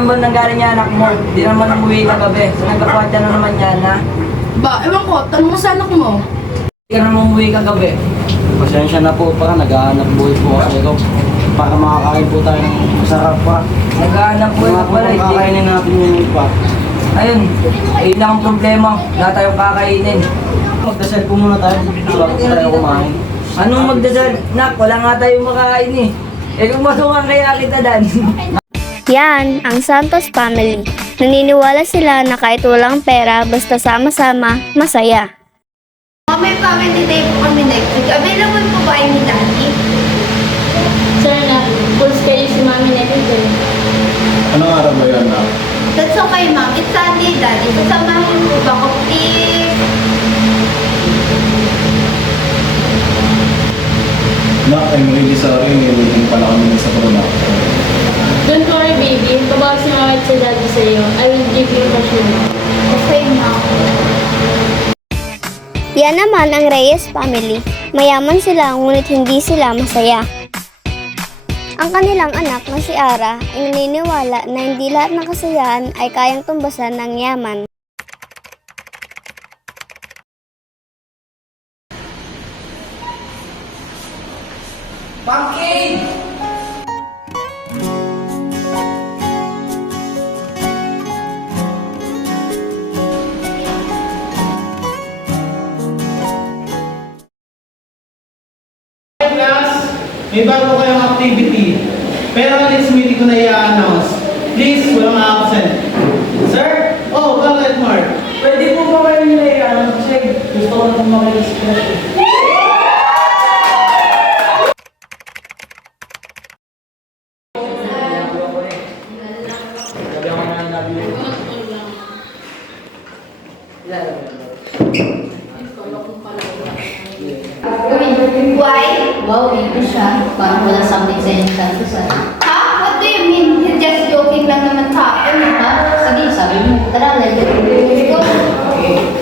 Saan ba nanggaling yan, anak mo? Di naman umuwi kagabi. Sa nagkakwatya na naman yan, ha? Ba, ewan ko, tanong mo sa anak mo. Di ka naman umuwi kagabi. Pasensya na po pa, nag-aanap buhay po kasi ko. Para makakain po tayo ng masarap pa. Naghahanap po ito pala. Hindi. Kakainin natin yun pa. Ayun, ayun lang ang problema. Wala tayong kakainin. Magdasal po muna tayo. Bago tayo kumain. Anong magdasal? Nak, wala nga tayong makain eh. Eh kung masukan kaya kita dan. Yan ang Santos family. Naniniwala sila na kahit walang pera, basta sama-sama, masaya. May family day po kami next week. Available po ba ni Daddy? Sir, na full schedule si Mami next week. Anong araw ba yan, Nak? That's okay, ma'am. It's Sunday, Daddy. Sasamahin po ba ko, please? Nak, I'm really sorry. Nililing pala kami sa product. Don't worry, baby. Kapag si Mami at si Daddy sa'yo, I will give you cash money. Okay, ma'am. Yan naman ang Reyes family. Mayaman sila ngunit hindi sila masaya. Ang kanilang anak na si Ara ay naniniwala na hindi lahat ng kasayahan ay kayang tumbasan ng yaman. Pumpkin! May bago kayong activity. Pero next meeting ko na i-announce. Please, walang absent. Sir? Oh, bakit, Mark? Pwede po ba kayo nila yan? Kasi gusto ko na itong makilis-stress. Why? Wow, ito siya. Parang wala something sa inyo Santos ah. Ha? What do you mean? He's just joking lang naman sa akin. Ha? Sige, sabi mo. Tara, let's go.